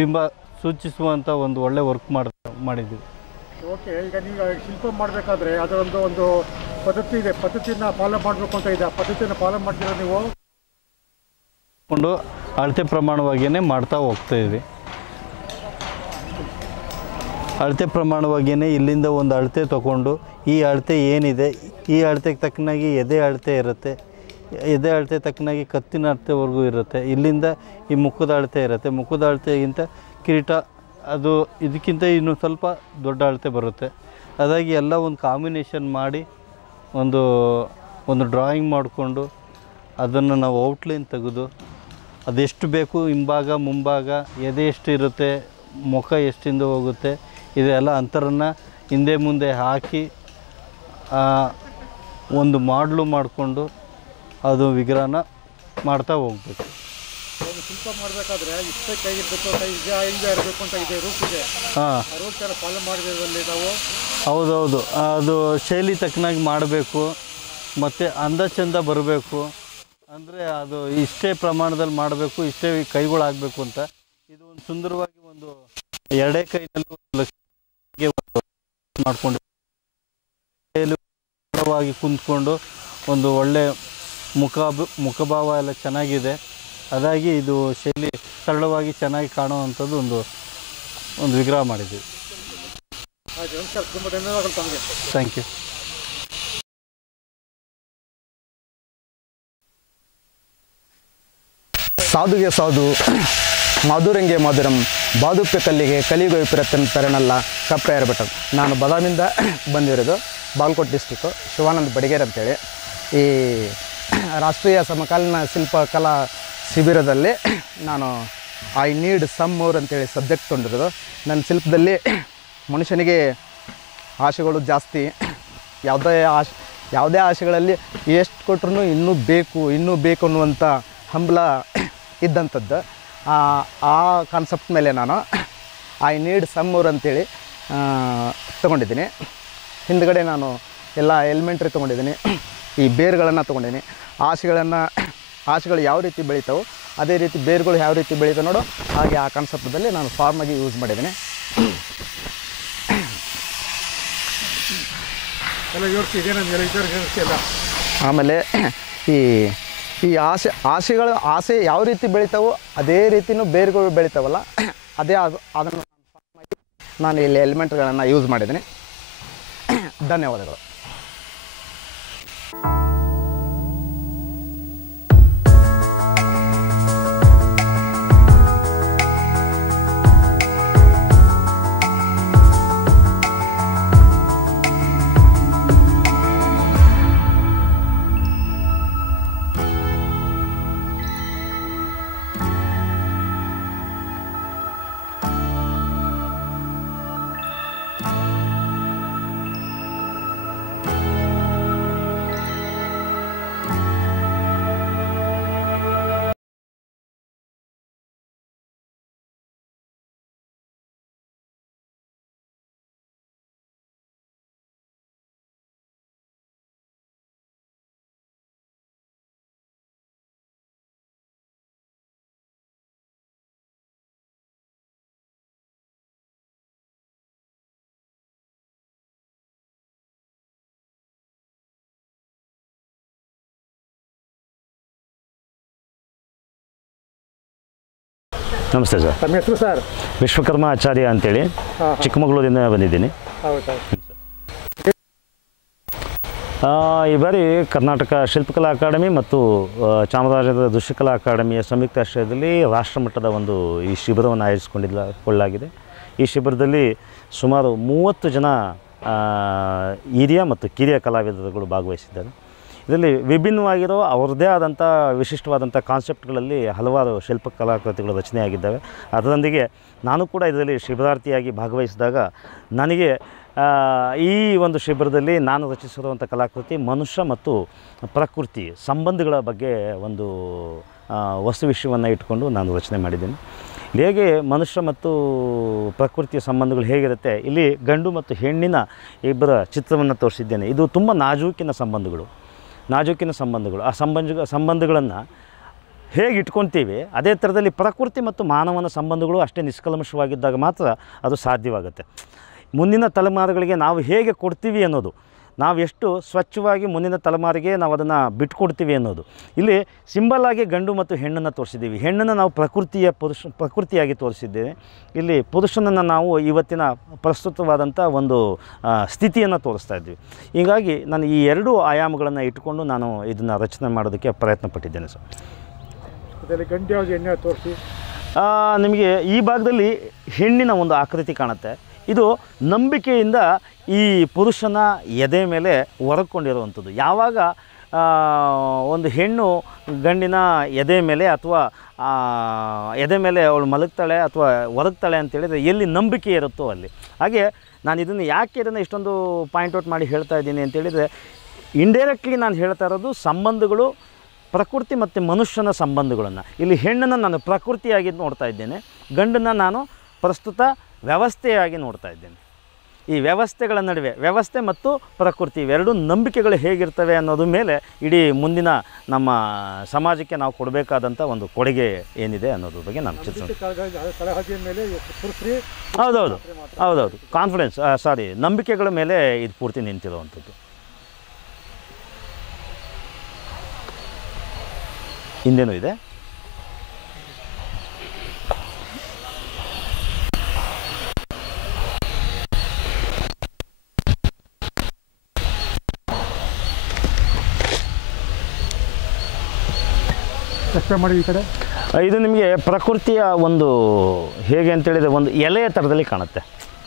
ಬಿಂಬ ಸೂಚಿಸುವಂಥ ಒಂದು ಒಳ್ಳೆ ವರ್ಕ್ ಮಾಡಿದ್ದೀವಿ. ಓಕೆ, ಈಗ ನೀವು ಶಿಲ್ಪ ಮಾಡಬೇಕಾದ್ರೆ ಅದರೊಂದು ಪದ್ಧತಿ ಇದೆ, ಪದ್ಧತಿಯನ್ನು ಫಾಲೋ ಮಾಡಬೇಕು ಅಂತ ಇದೆ. ಆ ಪದ್ಧತಿಯನ್ನು ಫಾಲೋ ಮಾಡ್ತೀರಾ ನೀವು? ಅಳತೆ ಪ್ರಮಾಣವಾಗಿಯೇ ಮಾಡ್ತಾ ಹೋಗ್ತಾಯಿದ್ವಿ. ಅಳತೆ ಪ್ರಮಾಣವಾಗಿಯೇ ಇಲ್ಲಿಂದ ಒಂದು ಅಳತೆ ತೊಗೊಂಡು ಈ ಅಳತೆ ಏನಿದೆ, ಈ ಅಳತೆಗೆ ತಕ್ಕನಾಗಿ ಎದೆ ಅಳತೆ ಇರುತ್ತೆ, ಎದೆ ಅಳತೆ ತಕ್ಕನಾಗಿ ಕತ್ತಿನ ಅಳತೆವರೆಗೂ ಇರುತ್ತೆ. ಇಲ್ಲಿಂದ ಈ ಮುಖದ ಅಳತೆ ಇರುತ್ತೆ. ಮುಖದ ಅಳತೆಗಿಂತ ಕಿರೀಟ ಅದು ಇದಕ್ಕಿಂತ ಇನ್ನೂ ಸ್ವಲ್ಪ ದೊಡ್ಡ ಅಳತೆ ಬರುತ್ತೆ. ಅದಾಗಿ ಎಲ್ಲ ಒಂದು ಕಾಂಬಿನೇಷನ್ ಮಾಡಿ ಒಂದು ಡ್ರಾಯಿಂಗ್ ಮಾಡಿಕೊಂಡು ಅದನ್ನು ನಾವು ಔಟ್ಲೈನ್ ತೆಗೆದು ಅದೆಷ್ಟು ಬೇಕು, ಹಿಂಭಾಗ ಮುಂಭಾಗ ಎದೆ ಎಷ್ಟು ಇರುತ್ತೆ, ಮುಖ ಎಷ್ಟಿಂದ ಹೋಗುತ್ತೆ, ಇದೆಲ್ಲ ಅಂತರನ್ನು ಹಿಂದೆ ಮುಂದೆ ಹಾಕಿ ಒಂದು ಮಾಡಲು ಮಾಡಿಕೊಂಡು ಅದು ವಿಗ್ರಹನ ಮಾಡ್ತಾ ಹೋಗ್ಬೇಕು. ಒಂದು ಶಿಲ್ಪ ಮಾಡಬೇಕಾದ್ರೆ ಇಷ್ಟೇ ಕೈಗಿರ್ಬೇಕು, ಕೈ ಹಿಂಗೆ ಇರಬೇಕು ಅಂತ ಇದೆ, ರೂಟ್ ಇದೆ. ಹಾಂ, ರೂಟ್ ಥರ ಫಾಲೋ ಮಾಡಿದ್ರಲ್ಲಿ ನಾವು. ಹೌದೌದು, ಅದು ಶೈಲಿ ತಕ್ಕನಾಗಿ ಮಾಡಬೇಕು ಮತ್ತು ಅಂದ ಚಂದ ಬರಬೇಕು. ಅಂದರೆ ಅದು ಇಷ್ಟೇ ಪ್ರಮಾಣದಲ್ಲಿ ಮಾಡಬೇಕು, ಇಷ್ಟೇ ಕೈಗಳಾಗಬೇಕು ಅಂತ. ಇದು ಒಂದು ಸುಂದರವಾಗಿ ಒಂದು 2 ಕೈನಲ್ಲಿ ಒಂದು ಲಕ್ಷ್ಮಿಗೆ ಮಾಡಿಕೊಂಡು ಕುಂತ್ಕೊಂಡು ಒಂದು ಒಳ್ಳೆ ಮುಖಭಾವ ಎಲ್ಲ ಚೆನ್ನಾಗಿದೆ. ಅದಾಗಿ ಇದು ಶೈಲಿ ಸರಳವಾಗಿ ಚೆನ್ನಾಗಿ ಕಾಣುವಂಥದ್ದು ಒಂದು ವಿಗ್ರಹ ಮಾಡಿದ್ದೀವಿ. ತುಂಬ ಧನ್ಯವಾದಗಳು ತಮಗೆ. Thank you. ಸಾಧುಗೆ ಸಾಧು ಮಾಧುರಂಗೆ ಮಾಧುರಂ ಬಾದುಪ್ಯ ಕಲ್ಲಿಗೆ ಕಲಿಯುಗ ವಿಪರೀತ ತರಣಲ್ಲ ಕಪ್ರಾಯರ ಬೆಟ್ಟ. ನಾನು ಬದಾಮಿಂದ ಬಂದಿರೋದು, ಬಾಗಲಕೋಟೆ ಡಿಸ್ಟಿಕ್ಕು, ಶಿವಾನಂದ್ ಬಡಿಗೇರ್ ಅಂತೇಳಿ. ಈ ರಾಷ್ಟ್ರೀಯ ಸಮಕಾಲೀನ ಶಿಲ್ಪಕಲಾ ಶಿಬಿರದಲ್ಲಿ ನಾನು ಐ ನೀಡ್ ಸಮ್ ಮೋರ್ ಅಂತೇಳಿ ಸಬ್ಜೆಕ್ಟ್ ತೊಗೊಂಡಿರೋದು. ನನ್ನ ಶಿಲ್ಪದಲ್ಲಿ ಮನುಷ್ಯನಿಗೆ ಆಸೆಗಳು ಜಾಸ್ತಿ. ಯಾವುದೇ ಆಸೆಗಳಲ್ಲಿ ಎಷ್ಟು ಕೊಟ್ಟರು ಇನ್ನೂ ಬೇಕು ಅನ್ನುವಂಥ ಹಂಬಲ ಇದ್ದಂಥದ್ದು. ಆ ಕಾನ್ಸೆಪ್ಟ್ ಮೇಲೆ ನಾನು ಐ ನೀಡ್ ಸಮ್ ಮೋರ್ ಅಂತೇಳಿ ತೊಗೊಂಡಿದ್ದೀನಿ. ಹಿಂದ್ಗಡೆ ನಾನು ಎಲ್ಲ ಎಲಿಮೆಂಟ್ರಿ ತೊಗೊಂಡಿದ್ದೀನಿ, ಈ ಬೇರುಗಳನ್ನು ತೊಗೊಂಡಿದ್ದೀನಿ. ಆಸೆಗಳು ಯಾವ ರೀತಿ ಬೆಳೀತಾವೋ ಅದೇ ರೀತಿ ಬೇರುಗಳು ಯಾವ ರೀತಿ ಬೆಳೀತಾವೆ ನೋಡು, ಹಾಗೆ ಆ ಕಾನ್ಸೆಪ್ಟಲ್ಲಿ ನಾನು ಫಾರ್ಮಾಗಿ ಯೂಸ್ ಮಾಡಿದ್ದೀನಿ. ಆಮೇಲೆ ಆಸೆ ಯಾವ ರೀತಿ ಬೆಳೀತಾವೋ ಅದೇ ರೀತಿಯೂ ಬೇರುಗಳು ಬೆಳೀತಾವಲ್ಲ, ಅದನ್ನು ನಾನು ಇಲ್ಲಿ ಎಲಿಮೆಂಟ್ಗಳನ್ನು ಯೂಸ್ ಮಾಡಿದ್ದೀನಿ. ಧನ್ಯವಾದಗಳು. ನಮಸ್ತೆ ಸರ್. ತಮ್ಮ ಹೆಸರು ಸರ್? ವಿಶ್ವಕರ್ಮ ಆಚಾರ್ಯ ಅಂತೇಳಿ ಚಿಕ್ಕಮಗಳೂರಿಂದ ಬಂದಿದ್ದೀನಿ. ಹೌದಾ? ಈ ಬಾರಿ ಕರ್ನಾಟಕ ಶಿಲ್ಪಕಲಾ ಅಕಾಡೆಮಿ ಮತ್ತು ಚಾಮರಾಜನಗರ ದೃಶ್ಯಕಲಾ ಅಕಾಡೆಮಿಯ ಸಂಯುಕ್ತ ಆಶ್ರಯದಲ್ಲಿ ರಾಷ್ಟ್ರಮಟ್ಟದ ಈ ಶಿಬಿರವನ್ನು ಆಯೋಜಿಸಿಕೊಳ್ಳಲಾಗಿದೆ. ಈ ಶಿಬಿರದಲ್ಲಿ ಸುಮಾರು 30 ಜನ ಹಿರಿಯ ಮತ್ತು ಕಿರಿಯ ಕಲಾವಿದರುಗಳು ಭಾಗವಹಿಸಿದ್ದಾರೆ. ಇದರಲ್ಲಿ ವಿಭಿನ್ನವಾಗಿರೋ ಅವರದೇ ಆದಂಥ ವಿಶಿಷ್ಟವಾದಂಥ ಕಾನ್ಸೆಪ್ಟ್ಗಳಲ್ಲಿ ಹಲವಾರು ಶಿಲ್ಪಕಲಾಕೃತಿಗಳು ರಚನೆಯಾಗಿದ್ದಾವೆ. ಅದರೊಂದಿಗೆ ನಾನು ಕೂಡ ಇದರಲ್ಲಿ ಶಿಬಿರಾರ್ಥಿಯಾಗಿ ಭಾಗವಹಿಸಿದಾಗ ನನಗೆ ಈ ಒಂದು ಶಿಬಿರದಲ್ಲಿ ನಾನು ರಚಿಸಿರುವಂಥ ಕಲಾಕೃತಿ ಮನುಷ್ಯ ಮತ್ತು ಪ್ರಕೃತಿ ಸಂಬಂಧಗಳ ಬಗ್ಗೆ ಒಂದು ವಸ್ತು ವಿಷಯವನ್ನು ಇಟ್ಕೊಂಡು ನಾನು ರಚನೆ ಮಾಡಿದ್ದೀನಿ. ಹೇಗೆ ಮನುಷ್ಯ ಮತ್ತು ಪ್ರಕೃತಿಯ ಸಂಬಂಧಗಳು ಹೇಗಿರುತ್ತೆ, ಇಲ್ಲಿ ಗಂಡು ಮತ್ತು ಹೆಣ್ಣಿನ ಇಬ್ಬರ ಚಿತ್ರವನ್ನು ತೋರಿಸಿದ್ದೇನೆ. ಇದು ತುಂಬ ನಾಜೂಕಿನ ಸಂಬಂಧಗಳು. ಆ ಸಂಬಂಧಗಳನ್ನು ಹೇಗೆ ಇಟ್ಕೊತೀವಿ ಅದೇ ಥರದಲ್ಲಿ ಪ್ರಕೃತಿ ಮತ್ತು ಮಾನವನ ಸಂಬಂಧಗಳು ಅಷ್ಟೇ ನಿಷ್ಕಲ್ಮಶವಾಗಿದ್ದಾಗ ಮಾತ್ರ ಅದು ಸಾಧ್ಯವಾಗುತ್ತೆ. ಮುಂದಿನ ತಲೆಮಾರುಗಳಿಗೆ ನಾವು ಹೇಗೆ ಕೊಡ್ತೀವಿ ಅನ್ನೋದು, ನಾವು ಎಷ್ಟು ಸ್ವಚ್ಛವಾಗಿ ಮುಂದಿನ ತಲೆಮಾರಿಗೆ ನಾವು ಅದನ್ನು ಬಿಟ್ಕೊಡ್ತೀವಿ ಅನ್ನೋದು. ಇಲ್ಲಿ ಸಿಂಬಲ್ ಆಗಿ ಗಂಡು ಮತ್ತು ಹೆಣ್ಣನ್ನು ತೋರಿಸಿದ್ದೀವಿ. ಹೆಣ್ಣನ್ನು ನಾವು ಪ್ರಕೃತಿಯಾಗಿ ತೋರಿಸಿದ್ದೇವೆ. ಇಲ್ಲಿ ಪುರುಷನನ್ನು ನಾವು ಇವತ್ತಿನ ಪ್ರಸ್ತುತವಾದಂಥ ಒಂದು ಸ್ಥಿತಿಯನ್ನು ತೋರಿಸ್ತಾ ಇದ್ವಿ. ಹೀಗಾಗಿ ನಾನು ಈ ಎರಡೂ ಆಯಾಮಗಳನ್ನು ಇಟ್ಕೊಂಡು ನಾನು ಇದನ್ನು ರಚನೆ ಮಾಡೋದಕ್ಕೆ ಪ್ರಯತ್ನ ಪಟ್ಟಿದ್ದೇನೆ ಸರ್. ಅದರಲ್ಲಿ ಗಂಡು ಯಾವುದು ಹೆಣ್ಣು ತೋರಿಸಿ ನಿಮಗೆ ಈ ಭಾಗದಲ್ಲಿ ಹೆಣ್ಣಿನ ಒಂದು ಆಕೃತಿ ಕಾಣುತ್ತೆ. ಇದು ನಂಬಿಕೆಯಿಂದ ಈ ಪುರುಷನ ಎದೆ ಮೇಲೆ ಹೊರಕೊಂಡಿರುವಂಥದ್ದು. ಯಾವಾಗ ಒಂದು ಹೆಣ್ಣು ಗಂಡಿನ ಎದೆ ಮೇಲೆ ಅಥವಾ ಎದೆ ಮೇಲೆ ಅವಳು ಮಲಗ್ತಾಳೆ ಅಥವಾ ಹೊರಗ್ತಾಳೆ ಅಂತೇಳಿದರೆ ಎಲ್ಲಿ ನಂಬಿಕೆ ಇರುತ್ತೋ ಅಲ್ಲಿ. ಹಾಗೆ ನಾನು ಇದನ್ನು ಯಾಕೆ ಇದನ್ನು ಇಷ್ಟೊಂದು ಪಾಯಿಂಟ್ ಔಟ್ ಮಾಡಿ ಹೇಳ್ತಾ ಇದ್ದೀನಿ ಅಂತೇಳಿದರೆ, ಇಂಡೈರೆಕ್ಟ್ಲಿ ನಾನು ಹೇಳ್ತಾ ಇರೋದು ಸಂಬಂಧಗಳು, ಪ್ರಕೃತಿ ಮತ್ತು ಮನುಷ್ಯನ ಸಂಬಂಧಗಳನ್ನು. ಇಲ್ಲಿ ಹೆಣ್ಣನ್ನು ನಾನು ಪ್ರಕೃತಿಯಾಗಿ ನೋಡ್ತಾ ಇದ್ದೇನೆ, ಗಂಡನ್ನು ನಾನು ಪ್ರಸ್ತುತ ವ್ಯವಸ್ಥೆಯಾಗಿ ನೋಡ್ತಾ ಇದ್ದೇನೆ. ಈ ವ್ಯವಸ್ಥೆಗಳ ನಡುವೆ ವ್ಯವಸ್ಥೆ ಮತ್ತು ಪ್ರಕೃತಿ ಇವೆರಡೂ ನಂಬಿಕೆಗಳು ಹೇಗಿರ್ತವೆ ಅನ್ನೋದ್ರ ಮೇಲೆ ಇಡೀ ಮುಂದಿನ ನಮ್ಮ ಸಮಾಜಕ್ಕೆ ನಾವು ಕೊಡಬೇಕಾದಂಥ ಒಂದು ಕೊಡುಗೆ ಏನಿದೆ ಅನ್ನೋದ್ರ ಬಗ್ಗೆ ನಾನು ಚಿತ್ರ. ಹೌದೌದು ಕಾನ್ಫಿಡೆನ್ಸ್ ನಂಬಿಕೆಗಳ ಮೇಲೆ ಇದು ಪೂರ್ತಿ ನಿಂತಿರುವಂಥದ್ದು. ಹಿಂದೇನೂ ಇದೆ. ಮಾಡಿ ಈ ಕಡೆ ಇದು ನಿಮಗೆ ಪ್ರಕೃತಿಯ ಒಂದು ಹೇಗೆ ಅಂತೇಳಿದರೆ ಒಂದು ಎಲೆಯ ಥರದಲ್ಲಿ ಕಾಣುತ್ತೆ.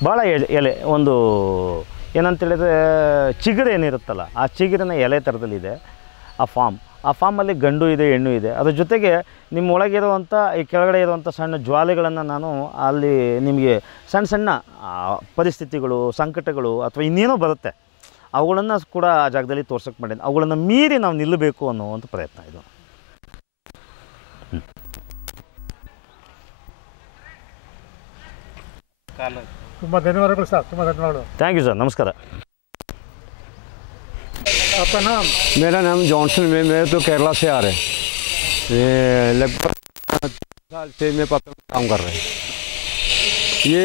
ಭಾಳ ಎಲೆ ಒಂದು ಏನಂತೇಳಿದರೆ ಚಿಗುರು ಏನಿರುತ್ತಲ್ಲ ಆ ಚಿಗುರಿನ ಎಲೆ ಥರದಲ್ಲಿದೆ ಆ ಫಾರ್ಮಲ್ಲಿ ಗಂಡು ಇದೆ, ಹೆಣ್ಣು ಇದೆ. ಅದ್ರ ಜೊತೆಗೆ ನಿಮ್ಮ ಒಳಗಿರುವಂಥ ಈ ಕೆಳಗಡೆ ಇರುವಂಥ ಸಣ್ಣ ಜ್ವಾಲೆಗಳನ್ನು ನಾನು ಅಲ್ಲಿ ನಿಮಗೆ ಸಣ್ಣ ಸಣ್ಣ ಪರಿಸ್ಥಿತಿಗಳು, ಸಂಕಟಗಳು ಅಥವಾ ಇನ್ನೇನೋ ಬರುತ್ತೆ, ಅವುಗಳನ್ನು ಕೂಡ ಆ ಜಾಗದಲ್ಲಿ ತೋರ್ಸೋಕ್ಕೆ ಮಾಡಿದ್ದೀನಿ. ಅವುಗಳನ್ನು ಮೀರಿ ನಾವು ನಿಲ್ಲಬೇಕು ಅನ್ನುವಂಥ ಪ್ರಯತ್ನ ಇದು. ತುಂಬ ಧನ್ಯವಾದಗಳು ಸರ್, ತುಂಬ ಧನ್ಯವಾದಗಳು. ಥ್ಯಾಂಕ್ ಯು ಸರ್, ನಮಸ್ಕಾರ. आपका नाम? मेरा नाम जॉनसन में, मैं तो केरला से आ रहे हैं। लगभग 3 साल से मैं पापा काम कर रहे हैं। ये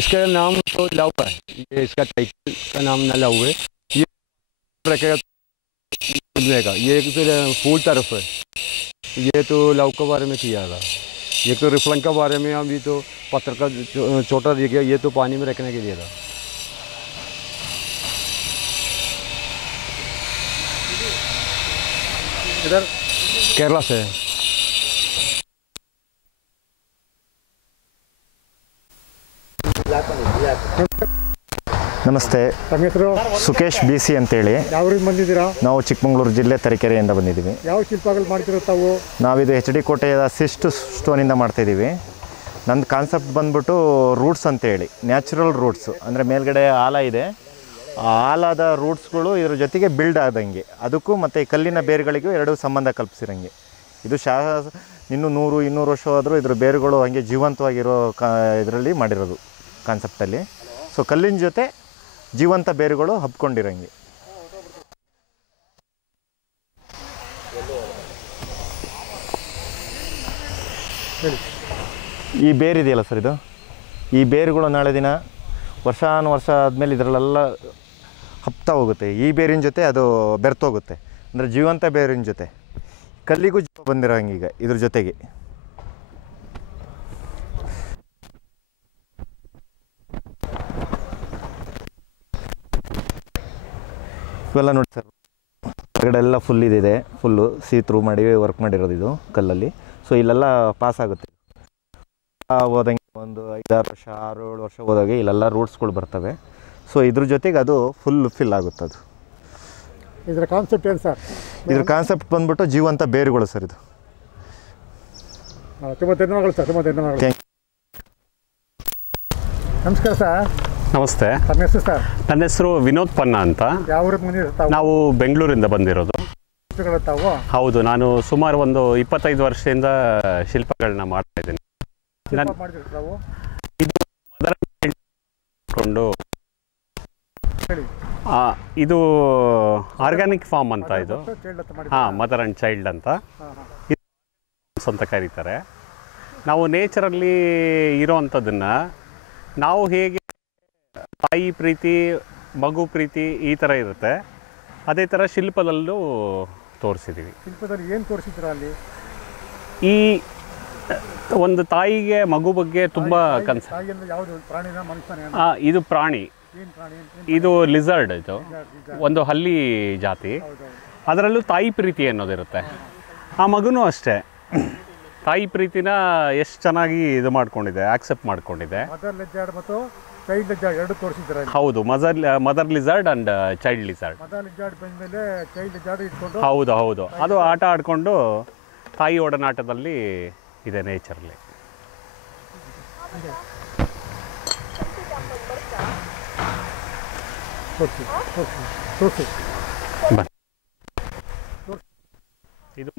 इसका नाम तो लव है, ये इसका टाइटल का नाम ना लव है, ये रखेगा का ये फिर फूल तरफ है। ये तो लव के बारे में किया था। ये तो रिफ्लन के बारे में अभी तो पत्थर का छोटा दिख गया, ये तो पानी में रखने के लिए था। इधर केरला से। ನಮಸ್ತೆ, ತಮ್ಮ ಹೆಸರು? ಸುಕೇಶ್ BC ಅಂತೇಳಿ. ಯಾವ್ರಿಂದ ಬಂದಿದ್ದೀರಾ? ನಾವು ಚಿಕ್ಕಮಗಳೂರು ಜಿಲ್ಲೆ ತರೀಕೆರೆಯಿಂದ ಬಂದಿದ್ದೀವಿ. ಯಾವ ಶಿಲ್ಪಗಳು ಮಾಡ್ತಿರೋ ತಾವು? ನಾವಿದು HD ಕೋಟೆಯ ಸಿಸ್ಟ್ ಸ್ಟೋನಿಂದ ಮಾಡ್ತಾಯಿದ್ದೀವಿ. ನಂದು ಕಾನ್ಸೆಪ್ಟ್ ಬಂದ್ಬಿಟ್ಟು ರೂಟ್ಸ್ ಅಂತೇಳಿ, ನ್ಯಾಚುರಲ್ ರೂಟ್ಸು, ಅಂದರೆ ಮೇಲ್ಗಡೆ ಆಲ ಇದೆ, ಆ ಆಲದ ರೂಟ್ಸ್ಗಳು ಇದ್ರ ಜೊತೆಗೆ ಬಿಲ್ಡ್ ಆದಂಗೆ, ಅದಕ್ಕೂ ಮತ್ತು ಈ ಕಲ್ಲಿನ ಬೇರುಗಳಿಗೂ ಎರಡೂ ಸಂಬಂಧ ಕಲ್ಪಿಸಿರಂಗೆ. ಇದು ಇನ್ನೂ 100-200 ವರ್ಷ ಆದರೂ ಇದ್ರ ಬೇರುಗಳು ಹಾಗೆ ಜೀವಂತವಾಗಿರೋ ಇದರಲ್ಲಿ ಮಾಡಿರೋದು ಕಾನ್ಸೆಪ್ಟಲ್ಲಿ. ಸೊ ಕಲ್ಲಿನ ಜೊತೆ ಜೀವಂತ ಬೇರುಗಳು ಹಬ್ಕೊಂಡಿರಂಗೆ. ಈ ಬೇರಿದೆಯಲ್ಲ ಸರ್, ಇದು ಈ ಬೇರುಗಳು ನಾಳೆ ದಿನ ವರ್ಷಾನುವರ್ಷ ಆದಮೇಲೆ ಇದರಲ್ಲೆಲ್ಲ ಹಬ್ತಾ ಹೋಗುತ್ತೆ. ಈ ಬೇರಿನ ಜೊತೆ ಅದು ಬೆರ್ತೋಗುತ್ತೆ, ಅಂದರೆ ಜೀವಂತ ಬೇರಿನ ಜೊತೆ ಕಲ್ಲಿಗೂ ಜೀವ ಬಂದಿರೋಂಗೆ ಈಗ ಇದ್ರ ಜೊತೆಗೆ. ಇವೆಲ್ಲ ನೋಡಿ ಸರ್, ಹೊರಗಡೆ ಎಲ್ಲ ಫುಲ್ ಇದಿದೆ, ಫುಲ್ಲು ಸೀತ್ರೂ ಮಾಡಿ ವರ್ಕ್ ಮಾಡಿರೋದು ಇದು ಕಲ್ಲಲ್ಲಿ. ಸೊ ಇಲ್ಲೆಲ್ಲ ಪಾಸ್ ಆಗುತ್ತೆ. ಹೋದಂಗೆ ಒಂದು 5-6 ವರ್ಷ 6-7 ವರ್ಷ ಹೋದಾಗೆ ಇಲ್ಲೆಲ್ಲ ರೂಟ್ಸ್ಗಳು ಬರ್ತವೆ. ಸೊ ಇದ್ರ ಜೊತೆಗೆ ಅದು ಫಿಲ್ ಆಗುತ್ತೆ. ಅದು ಇದರ ಕಾನ್ಸೆಪ್ಟ್ ಏನು ಸರ್? ಇದ್ರ ಕಾನ್ಸೆಪ್ಟ್ ಬಂದ್ಬಿಟ್ಟು ಜೀವಂತ ಬೇರುಗಳು ಸರ್ ಇದು. ತುಂಬ ಧನ್ಯವಾದಗಳು ಸರ್, ತುಂಬ ಧನ್ಯವಾದಗಳು. ನಮಸ್ಕಾರ ಸರ್. ನಮಸ್ತೆ. ತಮ್ಮ ಹೆಸರು ಸರ್? ನನ್ನ ಹೆಸರು ವಿನೋದ್ ಪನ್ನ ಅಂತ. ಯಾವ ಊರಿಗೆ ಬಂದಿರ್ತಾವೆ? ನಾವು ಬೆಂಗಳೂರಿಂದ ಬಂದಿರೋದು. ತಾವು? ಹೌದು, ನಾನು ಸುಮಾರು ಒಂದು 25 ವರ್ಷದಿಂದ ಶಿಲ್ಪಗಳನ್ನ ಮಾಡ್ತಾ ಇದ್ದೀನಿ. ಇದು ಆರ್ಗ್ಯಾನಿಕ್ ಫಾರ್ಮ್ ಅಂತ. ಇದು ಮದರ್ ಆ್ಯಂಡ್ ಚೈಲ್ಡ್ ಅಂತ ಅಂತ ಕರೀತಾರೆ. ನಾವು ನೇಚರಲ್ಲಿ ಇರೋವಂಥದ್ದನ್ನು ನಾವು ಹೇಗೆ ತಾಯಿ ಪ್ರೀತಿ, ಮಗು ಪ್ರೀತಿ ಈ ಥರ ಇರುತ್ತೆ, ಅದೇ ಥರ ಶಿಲ್ಪದಲ್ಲೂ ತೋರಿಸಿದ್ದೀವಿ. ಶಿಲ್ಪದಲ್ಲಿ ಏನು ತೋರಿಸಿದ್ರ ಅಲ್ಲಿ? ಈ ಒಂದು ತಾಯಿಗೆ ಮಗು ಬಗ್ಗೆ ತುಂಬ ಕನಸು. ಇದು ಪ್ರಾಣಿ, ಇದು ಲಿಸರ್ಡ್. ಇದು ಒಂದು ಹಲ್ಲಿ ಜಾತಿ. ಅದರಲ್ಲೂ ತಾಯಿ ಪ್ರೀತಿ ಅನ್ನೋದಿರುತ್ತೆ. ಆ ಮಗುನೂ ಅಷ್ಟೇ ತಾಯಿ ಪ್ರೀತಿನ ಎಷ್ಟು ಚೆನ್ನಾಗಿ ಇದು ಮಾಡ್ಕೊಂಡಿದೆ, ಆಕ್ಸೆಪ್ಟ್ ಮಾಡ್ಕೊಂಡಿದೆ. ಹೌದು, mother lizard and child lizard. ಹೌದು ಹೌದು, ಅದು ಆಟ ಆಡಿಕೊಂಡು ತಾಯಿ ಒಡನಾಟದಲ್ಲಿ ಇದೆ ನೇಚರ್ಲಿ. ಇದು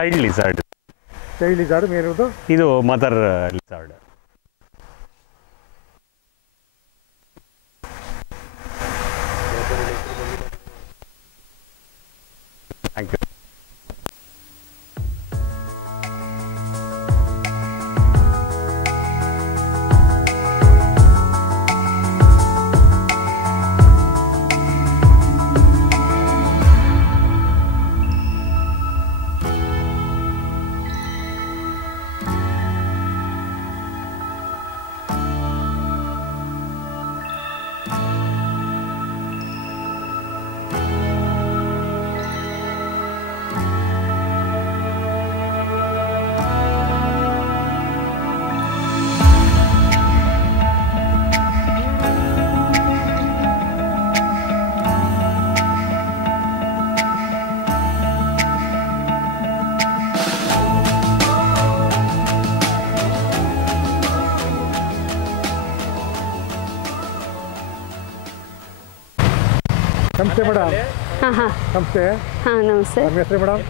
ಚೈಲ್ಡ್ ಲಿಸರ್ಡ್. ಚೈಲ್ಡ್ ಲಿಸರ್ಡ್ ಮೇಲಿರೋದು ಇದು ಮದರ್ ಲಿಸರ್ಡ್. Thank you. ನಮಸ್ತೆ ಮೇಡಮ್. ನಮಸ್ತೆ. ನಮಸ್ತೆ. ನಮ್ಮ ಹೆಸರು ಮೇಡಮ್?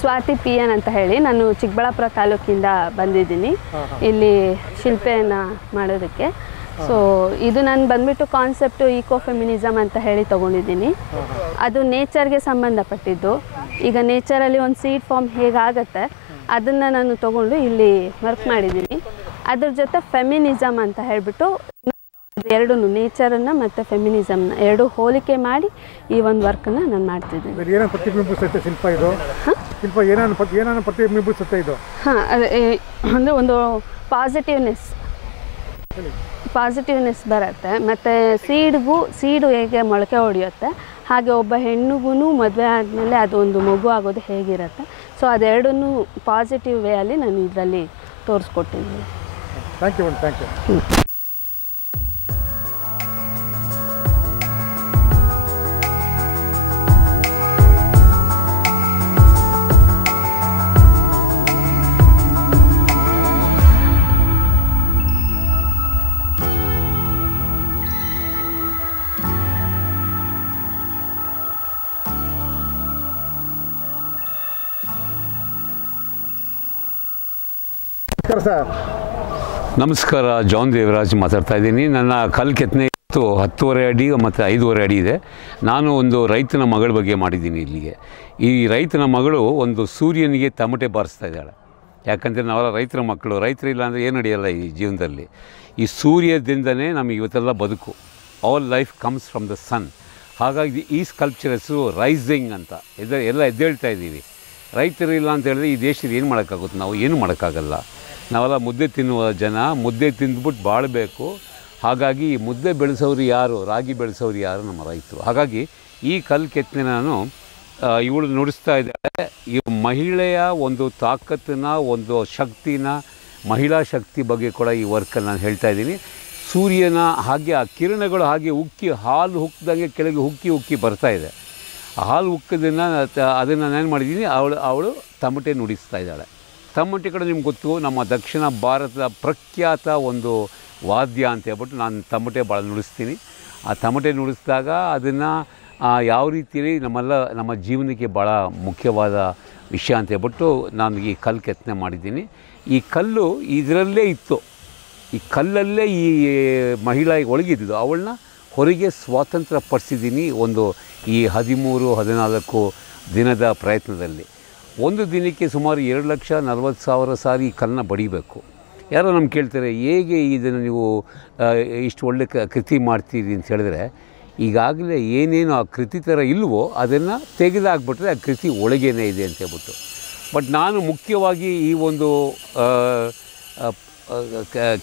ಸ್ವಾತಿ ಪಿ ಎನ್ ಅಂತ ಹೇಳಿ. ನಾನು ಚಿಕ್ಕಬಳ್ಳಾಪುರ ತಾಲೂಕಿಂದ ಬಂದಿದ್ದೀನಿ ಇಲ್ಲಿ ಶಿಲ್ಪೆಯನ್ನು ಮಾಡೋದಕ್ಕೆ. ಸೊ ಇದು ನಾನು ಬಂದ್ಬಿಟ್ಟು ಕಾನ್ಸೆಪ್ಟು ಈಕೋ ಫೆಮಿನಿಸಮ್ ಅಂತ ಹೇಳಿ ತೊಗೊಂಡಿದ್ದೀನಿ. ಅದು ನೇಚರ್ಗೆ ಸಂಬಂಧಪಟ್ಟಿದ್ದು. ಈಗ ನೇಚರಲ್ಲಿ ಒಂದು ಸೀಡ್ ಫಾರ್ಮ್ ಹೇಗಾಗತ್ತೆ ಅದನ್ನು ನಾನು ತೊಗೊಂಡು ಇಲ್ಲಿ ವರ್ಕ್ ಮಾಡಿದ್ದೀನಿ. ಅದ್ರ ಜೊತೆ ಫೆಮಿನಿಸಮ್ ಅಂತ ಹೇಳಿಬಿಟ್ಟು ಎರಡು ನೇಚರನ್ನು ಮತ್ತು ಫೆಮಿನಿಸಮ್ನ ಎರಡು ಹೋಲಿಕೆ ಮಾಡಿ ಈ ಒಂದು ವರ್ಕನ್ನು ನಾನು ಮಾಡ್ತಿದ್ದೀನಿ. ಏನೇನು ಪ್ರತಿಬಿಂಬಿಸುತ್ತೆ ಶಿಲ್ಪ ಇದು? ಶಿಲ್ಪ ಏನೇನು ಪ್ರತಿಬಿಂಬಿಸುತ್ತೆ ಇದು? ಹಾಂ, ಅದೇ ಅಂದರೆ ಒಂದು ಪಾಸಿಟಿವ್ನೆಸ್ ಬರುತ್ತೆ. ಮತ್ತು ಸೀಡು ಹೇಗೆ ಮೊಳಕೆ ಹೊಡೆಯುತ್ತೆ ಹಾಗೆ ಒಬ್ಬ ಹೆಣ್ಣಿಗೂ ಮದುವೆ ಆದಮೇಲೆ ಅದೊಂದು ಮಗು ಆಗೋದು ಹೇಗಿರುತ್ತೆ. ಸೊ ಅದೆರಡನ್ನೂ ಪಾಸಿಟಿವ್ ವೇ ಅಲ್ಲಿ ನಾನು ಇದರಲ್ಲಿ ತೋರಿಸ್ಕೊಟ್ಟಿದ್ದೀನಿ. Thank you. Thank you. ನಮಸ್ಕಾರ. ಜಾನ್ ದೇವರಾಜ್ ಮಾತಾಡ್ತಾ ಇದ್ದೀನಿ. ನನ್ನ ಕಲ್ಲು ಕೆತ್ತನೆ 10.5 ಅಡಿ ಮತ್ತು 5.5 ಅಡಿ ಇದೆ. ನಾನು ಒಂದು ರೈತನ ಮಗಳ ಬಗ್ಗೆ ಮಾಡಿದ್ದೀನಿ ಇಲ್ಲಿಗೆ. ಈ ರೈತನ ಮಗಳು ಒಂದು ಸೂರ್ಯನಿಗೆ ತಮಟೆ ಬಾರಿಸ್ತಾ ಇದ್ದಾಳೆ. ಯಾಕಂದರೆ ನಾವೆಲ್ಲ ರೈತರ ಮಕ್ಕಳು. ರೈತರಿಲ್ಲ ಅಂದರೆ ಏನು ನಡೆಯಲ್ಲ ಈ ಜೀವನದಲ್ಲಿ. ಈ ಸೂರ್ಯದಿಂದನೇ ನಮಗೆ ಇವತ್ತೆಲ್ಲ ಬದುಕು. All life comes from the sun. ಹಾಗಾಗಿ ಈ ಸ್ಕಲ್ಪ್ಚರ್ ಹೆಸರು ರೈಸಿಂಗ್ ಅಂತ. ಎಲ್ಲ ಎದ್ದೇಳ್ತಾ ಇದ್ದೀವಿ. ರೈತರಿಲ್ಲ ಅಂತ ಹೇಳಿದ್ರೆ ಈ ದೇಶದಲ್ಲಿ ಏನು ಮಾಡೋಕ್ಕಾಗುತ್ತೆ? ನಾವು ಏನು ಮಾಡೋಕ್ಕಾಗಲ್ಲ. ನಾವೆಲ್ಲ ಮುದ್ದೆ ತಿನ್ನುವ ಜನ. ಮುದ್ದೆ ತಿಂದ್ಬಿಟ್ಟು ಬಾಳಬೇಕು. ಹಾಗಾಗಿ ಮುದ್ದೆ ಬೆಳೆಸೋರು ಯಾರು, ರಾಗಿ ಬೆಳೆಸೋರು ಯಾರು? ನಮ್ಮ ರೈತರು. ಹಾಗಾಗಿ ಈ ಕಲ್ಲು ಕೆತ್ತನೆ ನಾನು ಇವಳು ನುಡಿಸ್ತಾ ಇದ್ದಾಳೆ. ಈ ಮಹಿಳೆಯ ಒಂದು ತಾಕತ್ತಿನ ಒಂದು ಶಕ್ತಿನ, ಮಹಿಳಾ ಶಕ್ತಿ ಬಗ್ಗೆ ಕೂಡ ಈ ವರ್ಕಲ್ಲಿ ನಾನು ಹೇಳ್ತಾ ಇದ್ದೀನಿ. ಸೂರ್ಯನ ಹಾಗೆ ಆ ಕಿರಣಗಳು ಹಾಗೆ ಉಕ್ಕಿ ಹಾಲು ಹುಕ್ಕಿದಂಗೆ ಕೆಳಗೆ ಉಕ್ಕಿ ಬರ್ತಾ ಇದೆ. ಆ ಹಾಲು ಉಕ್ಕಿದ್ದನ್ನು ಅದನ್ನು ನಾನು ಮಾಡಿದ್ದೀನಿ. ಅವಳು ತಮಟೆ ನುಡಿಸ್ತಾ ಇದ್ದಾಳೆ. ತಮಟೆ ಕಡೆ ನಿಮ್ಗೆ ಗೊತ್ತು, ನಮ್ಮ ದಕ್ಷಿಣ ಭಾರತದ ಪ್ರಖ್ಯಾತ ಒಂದು ವಾದ್ಯ ಅಂತ ಹೇಳ್ಬಿಟ್ಟು ನಾನು ತಮಟೆ ಭಾಳ ನುಡಿಸ್ತೀನಿ. ಆ ತಮಟೆ ನುಡಿಸಿದಾಗ ಅದನ್ನು ಯಾವ ರೀತಿಯಲ್ಲಿ ನಮ್ಮ ಜೀವನಕ್ಕೆ ಭಾಳ ಮುಖ್ಯವಾದ ವಿಷಯ ಅಂತ ಹೇಳ್ಬಿಟ್ಟು ನಾನು ಈ ಕಲ್ಲು ಕೆತ್ತನೆ ಮಾಡಿದ್ದೀನಿ. ಈ ಕಲ್ಲು ಇದರಲ್ಲೇ ಇತ್ತು, ಈ ಕಲ್ಲಲ್ಲೇ ಈ ಮಹಿಳಾ ಒಳಗಿದ್ದು ಅವಳನ್ನ ಹೊರಗೆ ಸ್ವಾತಂತ್ರ್ಯ ಪಡಿಸಿದ್ದೀನಿ ಈ 13-14 ದಿನದ ಪ್ರಯತ್ನದಲ್ಲಿ. ಒಂದು ದಿನಕ್ಕೆ ಸುಮಾರು 2,40,000 ಸಾರಿ ಈ ಕಲ್ಲನ್ನ ಬಡಿಬೇಕು. ಯಾರೋ ನಮ್ಗೆ ಕೇಳ್ತಾರೆ, ಹೇಗೆ ಇದನ್ನು ನೀವು ಇಷ್ಟು ಒಳ್ಳೆ ಕೃತಿ ಮಾಡ್ತೀರಿ ಅಂತ ಹೇಳಿದ್ರೆ, ಈಗಾಗಲೇ ಏನೇನು ಆ ಕೃತಿ ಥರ ಇಲ್ವೋ ಅದನ್ನು ತೆಗೆದಾಕ್ಬಿಟ್ರೆ ಆ ಕೃತಿ ಒಳಗೇನೆ ಇದೆ ಅಂತ ಹೇಳ್ಬಿಟ್ಟು. ಬಟ್ ನಾನು ಮುಖ್ಯವಾಗಿ ಈ ಒಂದು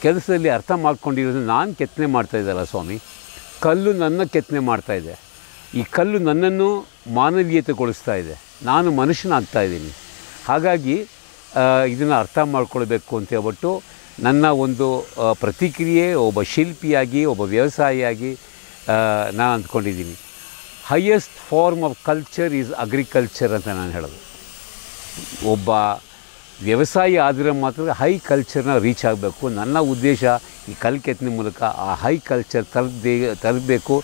ಕೆಲಸದಲ್ಲಿ ಅರ್ಥ ಮಾಡ್ಕೊಂಡಿರೋದು, ನಾನು ಕೆತ್ತನೆ ಮಾಡ್ತಾಯಿದ್ದಲ್ಲ ಸ್ವಾಮಿ, ಕಲ್ಲು ನನ್ನ ಕೆತ್ತನೆ ಮಾಡ್ತಾಯಿದೆ. ಈ ಕಲ್ಲು ನನ್ನನ್ನು ಮಾನವೀಯತೆಗೊಳಿಸ್ತಾ ಇದೆ, ನಾನು ಮನುಷ್ಯನಾಗ್ತಾಯಿದ್ದೀನಿ. ಹಾಗಾಗಿ ಇದನ್ನು ಅರ್ಥ ಮಾಡ್ಕೊಳ್ಬೇಕು ಅಂತ ಹೇಳ್ಬಿಟ್ಟು ನನ್ನ ಒಂದು ಪ್ರತಿಕ್ರಿಯೆ ಒಬ್ಬ ಶಿಲ್ಪಿಯಾಗಿ, ಒಬ್ಬ ವ್ಯವಸಾಯಿಯಾಗಿ ನಾನು ಅಂದ್ಕೊಂಡಿದ್ದೀನಿ. Highest form of culture is agriculture ಅಂತ ನಾನು ಹೇಳೋದು. ಒಬ್ಬ ವ್ಯವಸಾಯಿ ಆದರೆ ಮಾತ್ರ ಹೈ ಕಲ್ಚರ್ನ ರೀಚ್ ಆಗಬೇಕು. ನನ್ನ ಉದ್ದೇಶ ಈ ಕಲ್ಲು ಕೆತ್ತನೆ ಮೂಲಕ ಆ ಹೈ ಕಲ್ಚರ್ ತರಬೇಕು.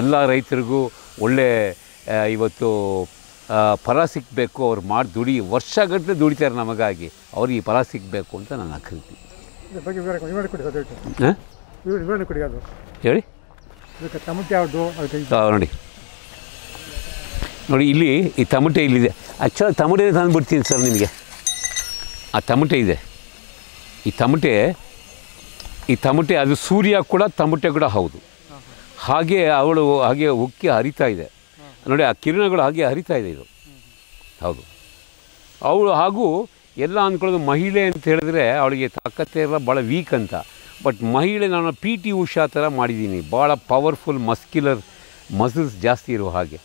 ಎಲ್ಲ ರೈತರಿಗೂ ಒಳ್ಳೆ ಇವತ್ತು ಫಲ ಸಿಕ್ಕಬೇಕು. ಅವ್ರು ವರ್ಷಗಟ್ಟಲೆ ದುಡಿತಾರೆ ನಮಗಾಗಿ, ಅವ್ರಿಗೆ ಫಲ ಸಿಕ್ಕಬೇಕು ಅಂತ ನಾನು ಹಾಕಿರ್ತೀನಿ. ಹೇಳಿ ನೋಡಿ, ಇಲ್ಲಿ ಈ ತಮಟೆ ಇಲ್ಲಿದೆ. ಆ್ಯಕ್ಚುಲಿ ತಮಟೆ ತಂದುಬಿಡ್ತೀನಿ ಸರ್ ನಿಮಗೆ. ಆ ತಮಟೆ ಇದೆ, ಈ ತಮಟೆ ಅದು ಸೂರ್ಯ ಕೂಡ ತಮಟೆ ಕೂಡ ಹೌದು. ಹಾಗೆ ಹಾಗೆ ಉಕ್ಕಿ ಹರಿತಾ ಇದೆ ನೋಡಿ, ಆ ಕಿರಣಗಳು ಹಾಗೆ ಹರಿತಾ ಇದೆ. ಇದು ಹೌದು. ಹಾಗೂ ಎಲ್ಲ ಅಂದ್ಕೊಳ್ಳೋದು ಮಹಿಳೆ ಅಂತ ಹೇಳಿದ್ರೆ ಅವಳಿಗೆ ತಾಕತ್ತೇ ಇರಲ್ಲ, ಭಾಳ ವೀಕ್ ಅಂತ. ಬಟ್ ಮಹಿಳೆ ನಾನು PT ಉಷಾ ಥರ ಮಾಡಿದ್ದೀನಿ, ಭಾಳ ಪವರ್ಫುಲ್ ಮಸ್ಕ್ಯುಲರ್ ಮಸಲ್ಸ್ ಜಾಸ್ತಿ ಇರೋ ಹಾಗೆ.